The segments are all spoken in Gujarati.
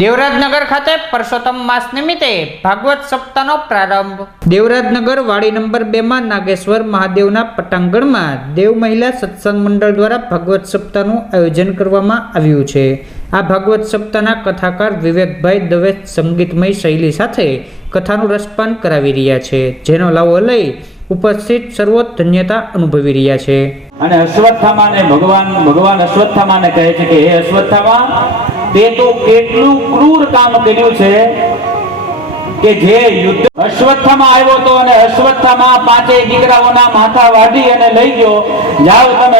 દેવરાજનગર ખાતે પરસોત્તમ માસ નિમિત્તે ભાગવત સપ્તાહનો પ્રારંભ. દેવરાજનગર વાડી નંબર 2 માં નાગેશ્વર મહાદેવના પટાંગણમાં દેવ મહિલા સત્સંગ મંડળ દ્વારા ભાગવત સપ્તાહનું આયોજન કરવામાં આવ્યું છે. આ ભાગવત સપ્તાહના કથાકાર વિવેકભાઈ દવે સંગીતમય શૈલી સાથે કથાનું રસપાન કરાવી રહ્યા છે, જેનો લાવો લઈ ઉપસ્થિત સર્વો ધન્યતા અનુભવી રહ્યા છે. અને અશ્વત્થામાને ભગવાન અશ્વત્થામાને કહે છે કે હે અશ્વત્થામા, તે તો કેટલું ક્રૂર કામ કર્યું છે કે જે યુદ્ધ અશ્વત્થામા આવ્યો તો અને અશ્વત્થામા પાંચેય દીકરાઓના માથા વાઢી અને લઈ ગયો. જાઓ તમે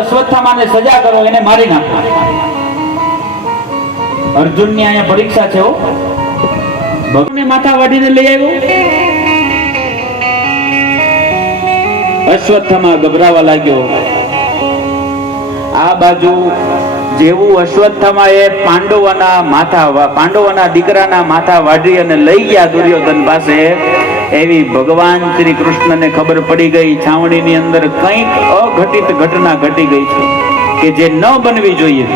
અશ્વત્થામાને સજા કરો, એને મારી નાખો. અર્જુનની અહીંયા પરીક્ષા છે. ભગવાનને માથા વાઢીને લઈ આવ્યો. અશ્વત્થામા ગભરાવા લાગ્યો. આ બાજુ જેવું અશ્વત્થામાએ પાંડવોના દીકરાના માથા વાઢી અને લઈ ગયા દુર્યોધન પાસે, એવી ભગવાન શ્રી કૃષ્ણને ખબર પડી ગઈ છાવણીની અંદર કંઈક અઘટિત ઘટના ઘટી ગઈ છે કે જે ન બનવી જોઈએ.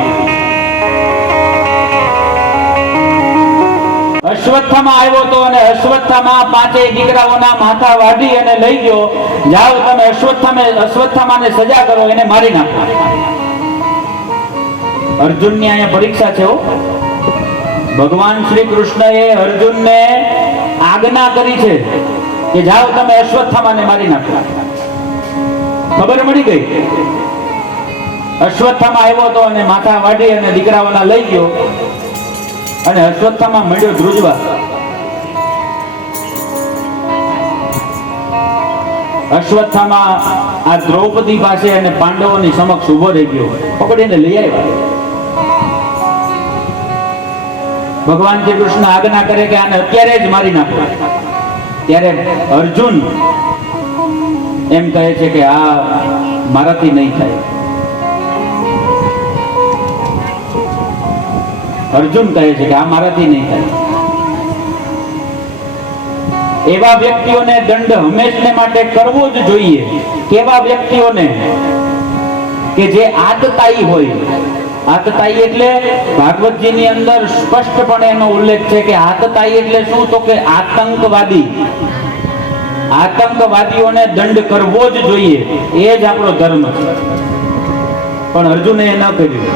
અશ્વત્થામા આવ્યો તો અને અશ્વત્થામા પાંચેય દીકરાઓના માથા વાઢી અને લઈ ગયો. જાઓ તમે અશ્વત્થામાને સજા કરો, એને મારી નાખો. અર્જુનની અહીંયા પરીક્ષા છે. ભગવાન શ્રી કૃષ્ણએ અર્જુનને આજ્ઞા કરી છે કે જાઓ તમે અશ્વત્થામાને મારી નાખો. ખબર મળી ગઈ. અશ્વત્થામા આવ્યો તો અને માથા વાઢી અને દીકરાઓના લઈ ગયો. અને અશ્વત્થામા મળ્યો ધ્રુજવા. અશ્વત્થામા આ દ્રૌપદી પાસે અને પાંડવોની સમક્ષ ઉભો રહી ગયો. પકડીને લઈ આવ્યા. ભગવાન શ્રી કૃષ્ણ આજ્ઞા કરે કે આને અત્યારે જ મારી નાખો. ત્યારે અર્જુન એમ કહે છે કે આ મારાથી નહીં થાય. અર્જુન કહે છે કે આ મારાથી નહીં થાય. એવા વ્યક્તિઓને દંડ હંમેશને માટે કરવો જ જોઈએ. કેવા વ્યક્તિઓને? કે જે આતતાયી હોય. આતતાયી એટલે ભાગવતજીની અંદર સ્પષ્ટપણે એનો ઉલ્લેખ છે કે આતતાયી એટલે શું? તો કે આતંકવાદી. આતંકવાદીઓને દંડ કરવો જ જોઈએ, એ જ આપણો ધર્મ છે. પણ અર્જુને એ ન કર્યું.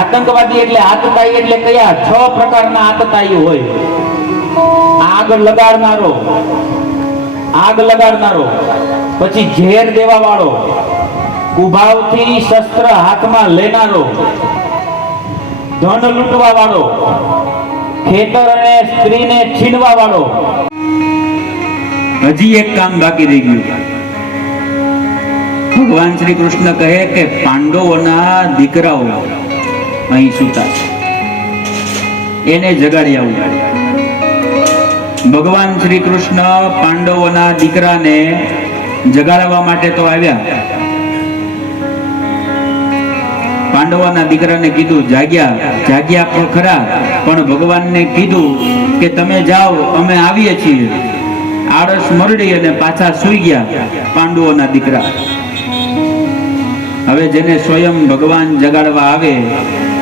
આતંકવાદી એટલે આતતાયી એટલે કયા? 6 પ્રકારના આતતાયી હોય. આગ લગાડનારો, પછી ઝેર દેવા વાળો, ઉભાવથી શસ્ત્ર હાથમાં લેનારો, ધન લૂંટવા વાળો, ખેતર અને સ્ત્રીને છીનવા વાળો. હજી એક કામ બાકી રહી ગયું. ભગવાન શ્રી કૃષ્ણ કહે કે પાંડવોના દીકરાઓ અહીં સૂતા છે, એને જગાડી આવું. ભગવાન શ્રી કૃષ્ણ પાંડવોના દીકરાને જગાડવા માટે તો આવ્યા. પાંડવોના દીકરાને કીધું જાગ્યા પણ ખરા, પણ ભગવાનને કીધું કે તમે જાઓ, અમે આવીએ છીએ. આળસ મરડી અને પાછા સૂઈ ગયા પાંડવોના દીકરા. હવે જેને સ્વયં ભગવાન જગાડવા આવે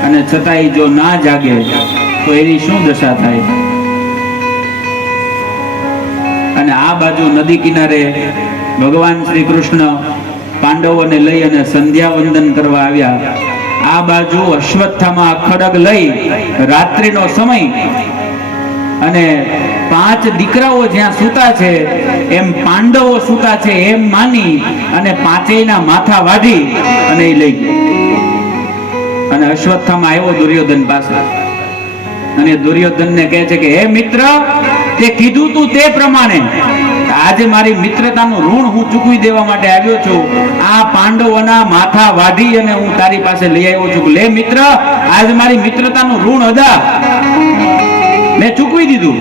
અને છતાંય જો ના જાગે તો એની શું દશા થાય? અને આ બાજુ નદી કિનારે ભગવાન શ્રી કૃષ્ણ પાંડવોને લઈ અને સંધ્યા વંદન કરવા આવ્યા. આ બાજુ અશ્વત્થામા ખડગ લઈ રાત્રિનો સમય અને 5 દીકરાઓ જ્યાં સૂતા છે એમ પાંડવો સૂતા છે એમ માની અને પાંચેયના માથા વાઢી અને એ લઈ ગયો. અને અશ્વત્થામા આવ્યો દુર્યોધન પાસે અને દુર્યોધનને કહે છે કે હે મિત્ર, તે કીધું તું તે પ્રમાણે આજે મારી મિત્રતાનું ઋણ હું ચૂકવી દેવા માટે આવ્યો છું. આ પાંડવોના માથા વાઢી અને હું તારી પાસે લઈ આવ્યો છું. લે મિત્ર, આજે મારી મિત્રતાનું ઋણ અદા મેં ચૂકવી દીધું.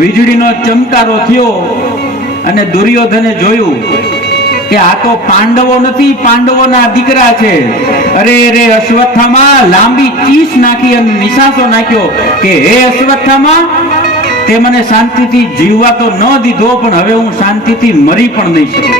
વીજળીનો ચમકારો થયો અને દુર્યોધને જોયું કે આ તો પાંડવો નથી, પાંડવોના દીકરા છે. અરે અશ્વત્થામા લાંબી ચીસ નાખી અને નિશાસો નાખ્યો કે હે અશ્વત્થામા, તે મને શાંતિથી જીવવા તો ન દીધો, પણ હવે હું શાંતિથી મરી પણ નહીં શકું.